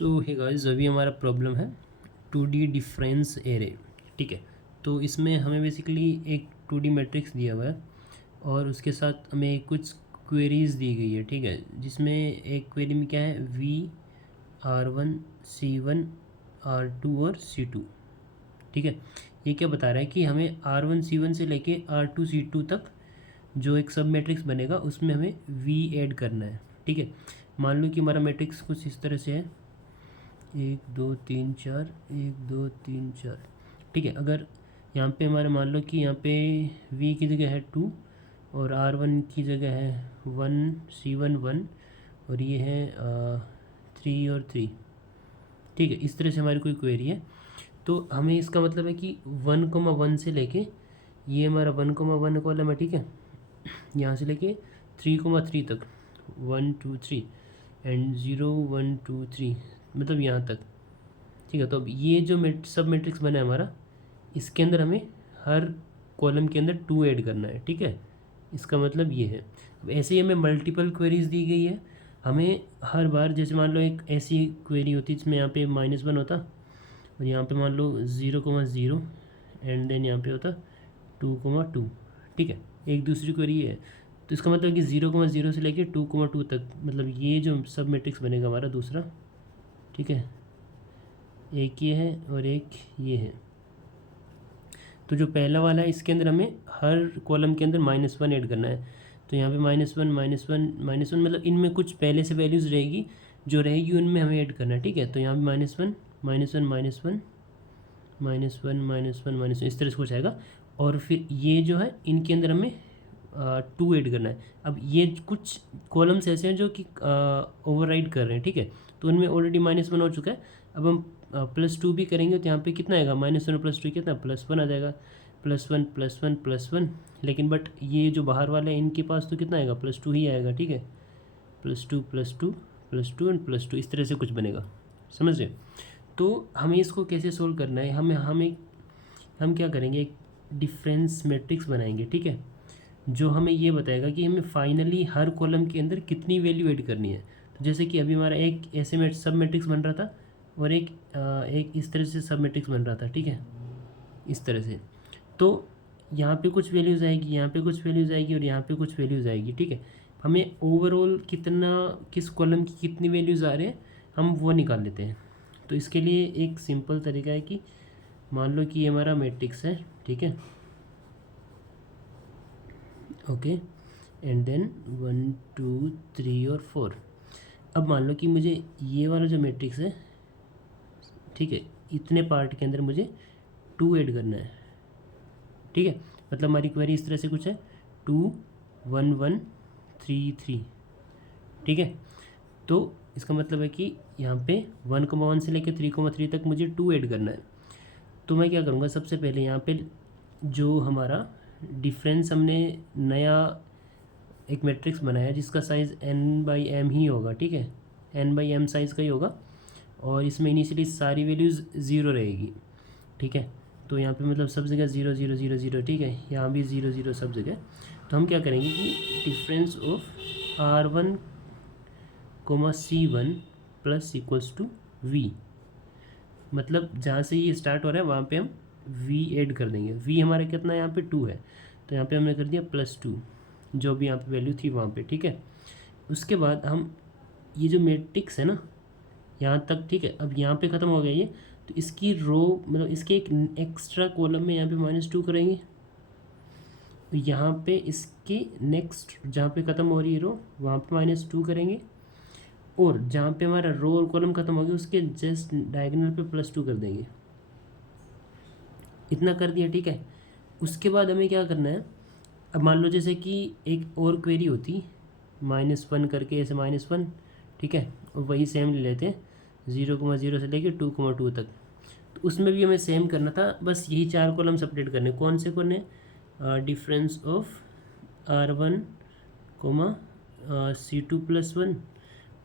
सो hey guys, अभी हमारा problem है 2D डिफरेंस एरे। ठीक है, तो इसमें हमें बेसिकली एक 2D मैट्रिक्स दिया हुआ है और उसके साथ हमें कुछ क्वेरीज दी गई है। ठीक है, जिसमें एक क्वेरी में क्या है, V, R1, C1, R2 और C2। ठीक है, ये क्या बता रहा है कि हमें R1 C1 से लेके R2 C2 तक जो एक सब मैट्रिक्स बनेगा उसमें हमें V ऐड करना है। ठीक है, मान लो कि हमारा मैट्रिक्स कुछ इस तरह से है, 1 2 3 4, 1 2 3 4। ठीक है, अगर यहाँ पे हमारे मान लो कि यहाँ पे V की जगह है 2 और R1 की जगह है 1 C1 1 और ये है 3 और 3। ठीक है, इस तरह से हमारी कोई क्वेरी है, तो हमें इसका मतलब है कि 1,1 से लेके ये हमारा 1,1 कॉलम है। ठीक है, यहाँ से लेके 3,3 तक, 1 2 3 एंड 0 1 2 3, मतलब यहाँ तक। ठीक है, तो अब ये जो सब मैट्रिक्स बना है हमारा, इसके अंदर हमें हर कॉलम के अंदर 2 ऐड करना है। ठीक है, इसका मतलब ये है। अब ऐसे ही हमें मल्टीपल क्वेरीज दी गई है, हमें हर बार जैसे मान लो एक ऐसी क्वेरी होती है जिसमें यहाँ पे -1 होता और यहाँ पे मान लो 0,0 एंड देन यहाँ पे होता 2,2। ठीक है, एक दूसरी क्वेरी है, तो इसका मतलब कि 0,0 से लेके 2,2 तक, मतलब ये जो सब मैट्रिक्स बनेगा हमारा दूसरा। ठीक है, एक ये है और एक ये है। तो जो पहला वाला है इसके अंदर हमें हर कॉलम के अंदर -1 ऐड करना है। तो यहाँ पे -1 -1 -1, मतलब इनमें कुछ पहले से वैल्यूज़ रहेगी, जो रहेगी उनमें हमें ऐड करना है। ठीक है, तो यहाँ पे -1 -1 -1 -1 -1 इस तरह से कुछ आएगा। और फिर ये जो है इनके अंदर हमें 2 ऐड करना है। अब ये कुछ कॉलम्स ऐसे हैं जो कि ओवरराइड कर रहे हैं। ठीक है, तो उनमें ऑलरेडी -1 हो चुका है। अब हम +2 भी करेंगे तो यहाँ पे कितना आएगा, -1 + 2 कितना, +1 आ जाएगा। +1 +1 +1, लेकिन बट ये जो बाहर वाले हैं इनके पास तो कितना आएगा, +2 ही आएगा। ठीक है, +2 +2 +2 एंड +2, इस तरह से कुछ बनेगा। समझ रहे? तो हमें इसको कैसे सोल्व करना है, हम क्या करेंगे, एक डिफरेंस मैट्रिक्स बनाएंगे। ठीक है, जो हमें ये बताएगा कि हमें फाइनली हर कॉलम के अंदर कितनी वैल्यू ऐड करनी है। तो जैसे कि अभी हमारा एक ऐसे में सब मैट्रिक्स बन रहा था और एक इस तरह से सब मैट्रिक्स बन रहा था। ठीक है, इस तरह से, तो यहाँ पे कुछ वैल्यूज़ आएगी, यहाँ पे कुछ वैल्यूज़ आएगी और यहाँ पे कुछ वैल्यूज़ आएगी। ठीक है, हमें ओवरऑल कितना, किस कॉलम की कितनी वैल्यूज़ आ रहे हैं, हम वो निकाल लेते हैं। तो इसके लिए एक सिंपल तरीका है कि मान लो कि ये हमारा मैट्रिक्स है। ठीक है, ओके, एंड देन 1 2 3 और 4। अब मान लो कि मुझे ये वाला जो मैट्रिक्स है, ठीक है, इतने पार्ट के अंदर मुझे 2 ऐड करना है। ठीक है, मतलब हमारी क्वेरी इस तरह से कुछ है, 2 1 1 3 3। ठीक है, तो इसका मतलब है कि यहाँ पे 1,1 से लेकर 3,3 तक मुझे 2 ऐड करना है। तो मैं क्या करूँगा, सबसे पहले यहाँ पे जो हमारा डिफरेंस, हमने नया एक मैट्रिक्स बनाया जिसका साइज़ n/m ही होगा। ठीक है, n/m साइज़ का ही होगा और इसमें इनिशियली सारी वैल्यूज़ 0 रहेगी। ठीक है, तो यहाँ पे मतलब सब जगह 0 0 0 0। ठीक है, यहाँ भी 0 0 सब जगह। तो हम क्या करेंगे कि difference of R1, C1 plus equals to V, मतलब जहाँ से ये स्टार्ट हो रहा है वहाँ पे हम V ऐड कर देंगे। V हमारा कितना है, यहाँ पे 2 है, तो यहाँ पे हमने कर दिया +2, जो भी यहाँ पे वैल्यू थी वहाँ पे। ठीक है, उसके बाद हम ये जो मैट्रिक्स है ना यहाँ तक, ठीक है, अब यहाँ पे ख़त्म हो गया ये, तो इसकी रो, मतलब इसके एक एक्स्ट्रा कॉलम में यहाँ पे -2 करेंगे, तो यहाँ पे इसके नेक्स्ट जहाँ पे ख़त्म हो रही है रो वहाँ पे -2 करेंगे, और जहाँ पे हमारा रो और कॉलम ख़त्म हो गया उसके जस्ट डायगोनल पे +2 कर देंगे। इतना कर दिया। ठीक है, उसके बाद हमें क्या करना है, अब मान लो जैसे कि एक और क्वेरी होती -1 करके, ऐसे -1। ठीक है, और वही सेम ले लेते हैं 0,0 से लेके 2,2 तक, तो उसमें भी हमें सेम करना था, बस यही 4 कॉलम सेपरेट करने। कौन से करने, डिफरेंस ऑफ R1, C2 + 1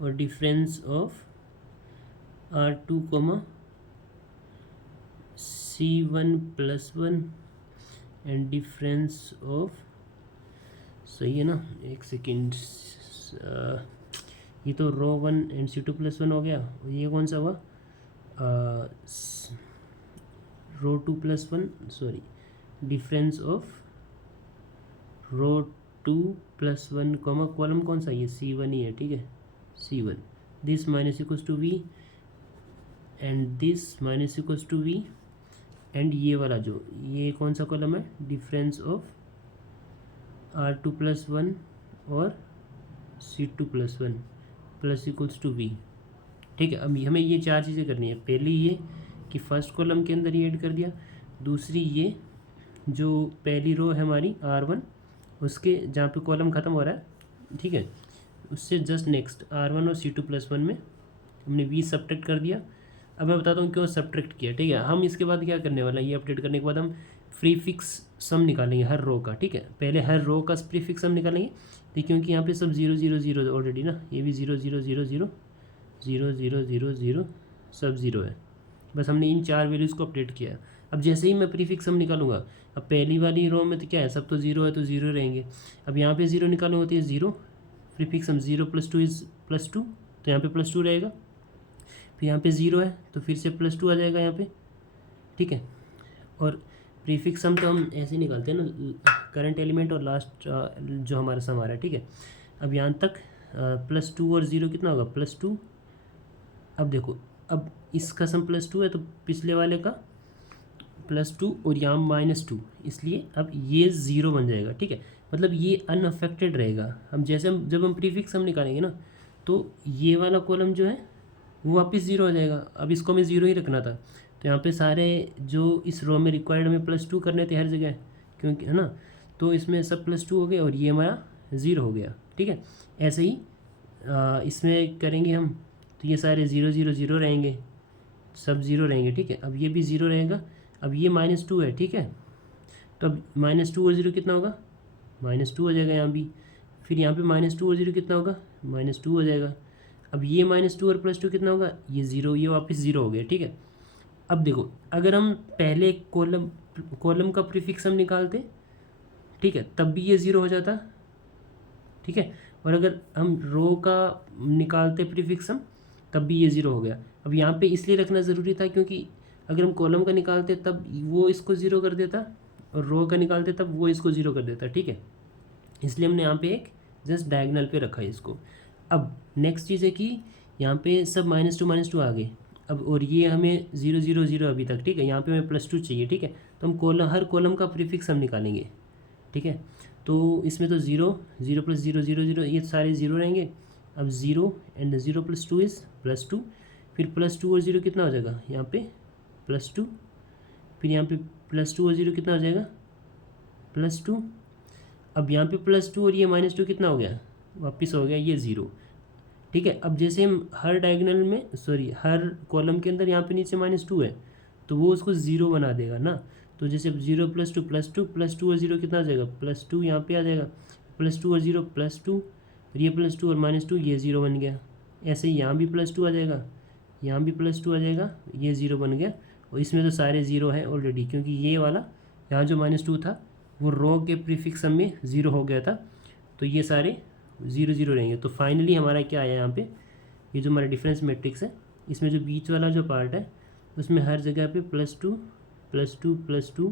और difference of R2, C1 + 1 and difference of, सही है ना, एक सेकेंड, ये तो रो 1 एंड C2+1 हो गया, और ये कौन सा हुआ, row 2+1, sorry, difference of row 2+1 comma column कौन सा, ये C1 ही है, ठीक है, C1, this minus equals to V and this minus equals to V, and ये वाला जो ये कौन सा कॉलम है, डिफरेंस ऑफ R2+1 और C2+1 plus equals to V, ठीक है। अब हमें ये चार चीज़ें करनी है, पहली ये कि फर्स्ट कॉलम के अंदर ये ऐड कर दिया, दूसरी ये जो पहली रो है हमारी R1 उसके जहाँ पे कॉलम ख़त्म हो रहा है, ठीक है, उससे जस्ट नेक्स्ट R1 और C2+1 में हमने V सब्ट्रैक्ट कर दिया। अब मैं बताता हूँ क्यों सब्ट्रैक्ट किया, ठीक है। हम इसके बाद क्या करने वाला है, ये अपडेट करने के बाद हम प्रीफिक्स सम निकालेंगे हर रो का, ठीक है। पहले हर रो का प्रीफिक्स सम निकालेंगे, तो क्योंकि यहाँ पे सब 0 0 0 ऑलरेडी ना, ये भी 0 0 0 0 0 0 0 0 सब 0 है, बस हमने इन चार वैल्यूज़ को अपडेट किया है। अब जैसे ही मैं प्रीफिक्स सम निकालूंगा, अब पहली वाली रो में तो क्या है, सब तो 0 है तो 0 रहेंगे। अब यहाँ पे 0 निकालूंगा तो ये 0, प्रीफिक्स सम 0 + 2 इज़ +2, तो यहाँ पे +2 रहेगा। फिर यहाँ पे 0 है तो फिर से +2 आ जाएगा यहाँ पे, ठीक है। और प्रीफिक्स सम तो हम ऐसे ही निकालते हैं ना, करंट एलिमेंट और लास्ट जो हमारा सम आ रहा है, ठीक है। अब यहाँ तक +2 और 0 कितना होगा, +2। अब देखो, अब इसका सम +2 है तो पिछले वाले का +2 और यहाँ -2, इसलिए अब ये 0 बन जाएगा, ठीक है। मतलब ये अनअफेक्टेड रहेगा। हम जैसे जब हम प्रीफिक्स सम निकालेंगे ना, तो ये वाला कॉलम जो है वो वापस 0 हो जाएगा। अब इसको हमें 0 ही रखना था, तो यहाँ पे सारे जो इस रो में रिक्वायर्ड में +2 करने थे हर जगह, क्योंकि है ना, तो इसमें सब +2 हो गए और ये हमारा 0 हो गया, ठीक है। ऐसे ही इसमें करेंगे हम, तो ये सारे 0 0 0 रहेंगे, सब 0 रहेंगे, ठीक है। अब ये भी 0 रहेगा। अब ये -2 है, ठीक है, तो अब -2 और 0 कितना होगा, -2 हो जाएगा यहाँ भी। फिर यहाँ पे -2 और 0 कितना होगा, -2 हो जाएगा। अब ये -2 और +2 कितना होगा, ये 0, ये वापस 0 हो गया, ठीक है। अब देखो, अगर हम पहले कॉलम का प्रीफिक्स हम निकालते, ठीक है, तब भी ये 0 हो जाता, ठीक है। और अगर हम रो का निकालते प्रीफिक्स हम, तब भी ये 0 हो गया। अब यहाँ पे इसलिए रखना ज़रूरी था क्योंकि अगर हम कॉलम का निकालते तब वो इसको 0 कर देता, और रो का निकालते तब वो इसको 0 कर देता, ठीक है। इसलिए हमने यहाँ पे एक जस्ट डायगोनल पे रखा है इसको। अब नेक्स्ट चीज़ है कि यहाँ पे सब -2 आ गए। अब और ये हमें 0 0 0 अभी तक, ठीक है। यहाँ पे हमें +2 चाहिए, ठीक है। तो हम हर कॉलम का प्रीफिक्स हम निकालेंगे, ठीक है। तो इसमें तो 0 0 + 0 0 0 ये सारे 0 रहेंगे। अब 0 एंड 0 + 2 इज़ +2, फिर +2 और 0 कितना हो जाएगा यहाँ पे, +2, फिर यहाँ पे +2 और 0 कितना हो जाएगा, +2। अब यहाँ पे +2 और ये -2 कितना हो गया, वापस हो गया ये 0, ठीक है। अब जैसे हम हर डायगोनल में, सॉरी हर कॉलम के अंदर यहाँ पे नीचे -2 है, तो वो उसको 0 बना देगा ना। तो जैसे 0 + 2 +2 और 0 कितना आ जाएगा, +2 यहाँ पे आ जाएगा, +2 और 0 +2, और ये +2 और -2 ये 0 बन गया। ऐसे ही यहाँ भी +2 आ जाएगा, यहाँ भी +2 आ जाएगा, ये 0 बन गया। और इसमें तो सारे 0 हैं ऑलरेडी, क्योंकि ये वाला यहाँ जो -2 था वो रो के प्रीफिक्स सम में 0 हो गया था, तो ये सारे 0 0 रहेंगे। तो फाइनली हमारा क्या आया यहाँ पे, ये जो हमारा डिफरेंस मैट्रिक्स है, इसमें जो बीच वाला जो पार्ट है उसमें हर जगह पे +2 +2 +2,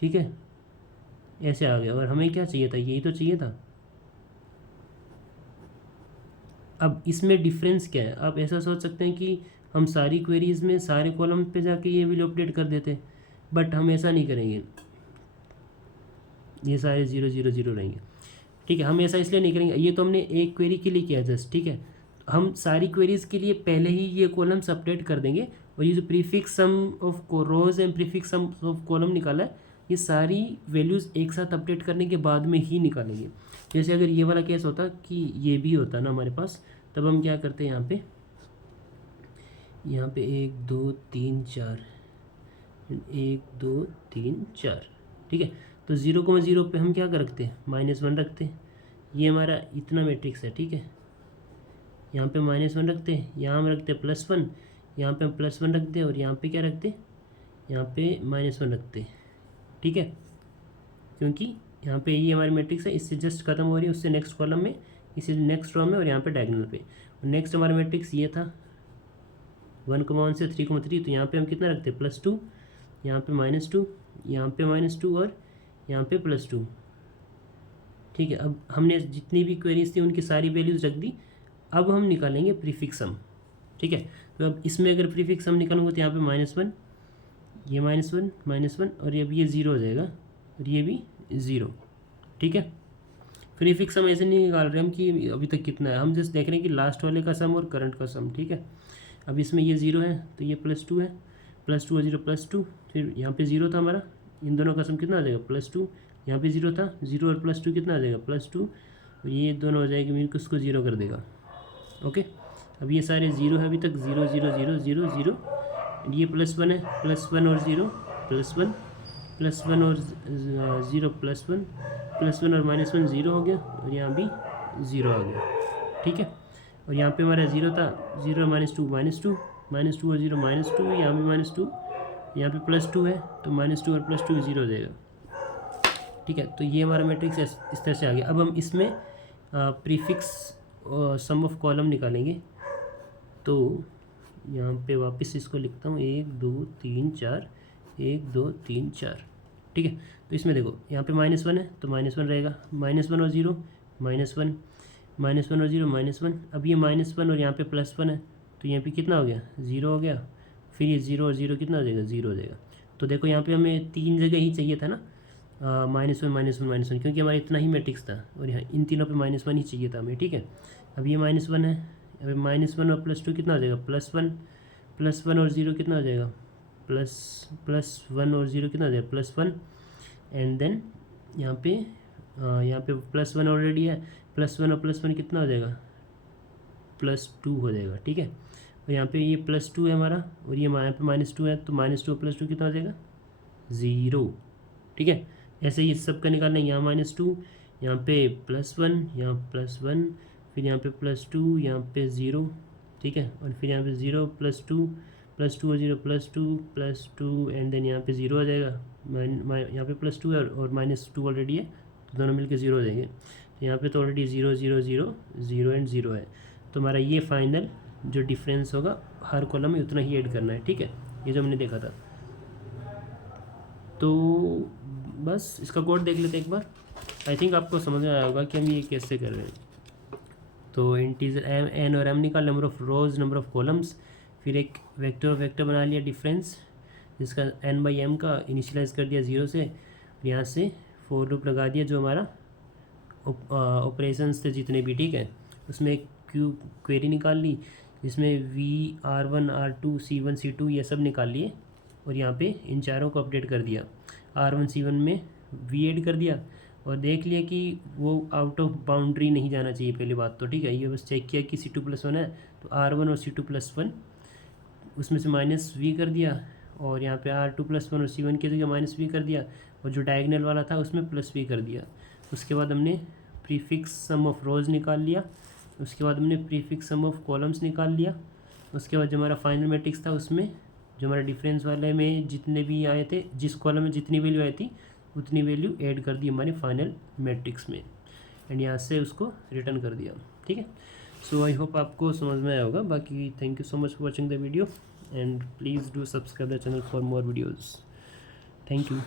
ठीक है, ऐसे आ गया। और हमें क्या चाहिए था, यही तो चाहिए था। अब इसमें डिफरेंस क्या है, आप ऐसा सोच सकते हैं कि हम सारी क्वेरीज़ में सारे कॉलम पे जाके ये वैल्यू अपडेट कर देते, बट हम ऐसा नहीं करेंगे, ये सारे 0 0 0 रहेंगे, ठीक है। हम ऐसा इसलिए नहीं करेंगे, ये तो हमने एक क्वेरी के लिए किया जस्ट, ठीक है। हम सारी क्वेरीज़ के लिए पहले ही ये कॉलम्स अपडेट कर देंगे, और ये जो prefix sum of rows and prefix sum of column निकाला है, ये सारी वैल्यूज़ एक साथ अपडेट करने के बाद में ही निकालेंगे। जैसे अगर ये वाला केस होता कि ये भी होता ना हमारे पास, तब हम क्या करते हैं, यहाँ पे 1 2 3 4, 1 2 3 4, ठीक है। तो 0,0 पे हम क्या कर रखते हैं, -1 रखते हैं। ये हमारा इतना मैट्रिक्स है, ठीक है। यहाँ पे -1 रखते हैं, यहाँ हम रखते हैं +1, यहाँ पे हम +1 रखते हैं, और यहाँ पे क्या रखते हैं, यहाँ पे -1 रखते हैं, ठीक है। क्योंकि यहाँ पे ये हमारी मैट्रिक्स है, इससे जस्ट खत्म हो रही है, उससे नेक्स्ट कॉलम में इसी नेक्स्ट रो में और यहाँ पे डायगोनल पे। नेक्स्ट हमारा मैट्रिक्स ये था 1,1 से 3,3, तो यहाँ पे हम कितना रखते हैं +2, यहाँ पे -2, यहाँ पे -2 और यहाँ पे +2। ठीक है, अब हमने जितनी भी क्वेरीज थी उनकी सारी वैल्यूज़ रख दी। अब हम निकालेंगे प्रीफिक्स सम। ठीक है, तो अब इसमें अगर प्रीफिक्स सम निकालूंगा तो यहाँ पे -1, ये -1 और अब ये 0 हो जाएगा और ये भी 0। ठीक है, प्रीफिक्स सम ऐसे नहीं निकाल रहे हम कि अभी तक कितना है, हम जस्ट देख रहे हैं कि लास्ट वाले का सम और करंट का सम। ठीक है, अब इसमें ये 0 है तो ये +2 है, +2 और 0 +2, फिर यहाँ पे 0 था हमारा, इन दोनों का सम कितना आ जाएगा +2, यहाँ पे 0 था, 0 और +2 कितना आ जाएगा +2, और ये दोनों हो जाएगी, मेरे को उसको 0 कर देगा। ओके, अब ये सारे 0 है अभी तक, 0 0 0 0 0, ये +1 है, +1 और 0 +1, +1 और 0 +1, +1 और -1 0 हो गया और यहाँ भी 0 आ गया। ठीक है, और यहाँ पे हमारा 0 था, 0 -2 -2, -2 और 0 -2, यहाँ भी -2, यहाँ पे +2 है तो -2 और +2 0 हो जाएगा। ठीक है, तो ये हमारा मैट्रिक्स इस तरह से आ गया। अब हम इसमें प्रीफिक्स सम ऑफ कॉलम निकालेंगे। तो यहाँ पे वापस इसको लिखता हूँ 1 2 3 4, 1 2 3 4। ठीक है, तो इसमें देखो यहाँ पे -1 है तो -1 रहेगा, -1 और 0 -1, -1 और 0 -1। अब ये -1 और यहाँ पे +1 है तो यहाँ पे कितना हो गया 0 हो गया, फिर ये 0 और 0 कितना हो जाएगा 0 हो जाएगा। तो देखो यहाँ पे हमें 3 जगह ही चाहिए था ना, -1 -1 -1, क्योंकि हमारा इतना ही मैट्रिक्स था और यहाँ इन तीनों पे -1 ही चाहिए था हमें। ठीक है, अब ये -1 है, अब -1 और +2 कितना हो जाएगा +1 और 0 कितना हो जाएगा +1 और 0 कितना हो जाएगा +1, एंड देन यहाँ पे +1 ऑलरेडी है, +1 और +1 कितना हो जाएगा +2 हो जाएगा। ठीक है, और यहाँ पे ये +2 है हमारा और ये यहाँ पे -2 है, तो -2 और +2 कितना हो जाएगा 0। ठीक है, ऐसे ही सब का निकालना है, यहाँ -2, यहाँ पे +1, यहाँ +1, फिर यहाँ पे +2, यहाँ पे 0। ठीक है, और फिर यहाँ पे 0 +2 और 0 +2 एंड देन यहाँ पे 0 आ जाएगा, यहाँ पे +2 है और -2 ऑलरेडी है तो दोनों मिलके 0 हो जाएंगे। तो यहाँ पे तो ऑलरेडी 0 0 0 0 एंड 0 है, तो हमारा ये फाइनल जो डिफरेंस होगा हर कॉलम में उतना ही ऐड करना है। ठीक है, ये जो हमने देखा था। तो बस इसका कोड देख लेते हैं एक बार, आई थिंक आपको समझ में आया होगा कि हम ये कैसे कर रहे हैं। तो इंटीजर एन और एम निकाल, number of rose, number of columns, फिर एक वेक्टर बना लिया डिफरेंस जिसका n/m का इनिशियलाइज कर दिया 0 से, यहाँ से फॉर लूप लगा दिया जो हमारा ऑपरेशंस थे जितने भी। ठीक है, उसमें एक क्वेरी निकाल ली जिसमें v r1 r2 c1 c2 ये सब निकाल लिए और यहाँ पे इन चारों को अपडेट कर दिया, r1 c1 में v ऐड कर दिया और देख लिया कि वो आउट ऑफ बाउंड्री नहीं जाना चाहिए पहली बात तो। ठीक है, ये बस चेक किया कि c2+1 है तो r1 और c2+1 उसमें से -v कर दिया और यहाँ पे r2+1 और c1 की जगह -v कर दिया और जो डायगोनल वाला था उसमें +v कर दिया। उसके बाद हमने प्रीफिक्स सम ऑफ रोज निकाल लिया, उसके बाद हमने प्रीफिक्स सम ऑफ कॉलम्स निकाल लिया, उसके बाद जो हमारा फाइनल मैट्रिक्स था उसमें जो हमारा डिफरेंस वाले में जितने भी आए थे, जिस कॉलम में जितनी वैल्यू आई थी उतनी वैल्यू ऐड कर दी हमारे फाइनल मैट्रिक्स में एंड यहाँ से उसको रिटर्न कर दिया। ठीक है, सो आई होप आपको समझ में आया होगा। बाकी thank you so much for watching the video and please do subscribe the channel for more videos. Thank you.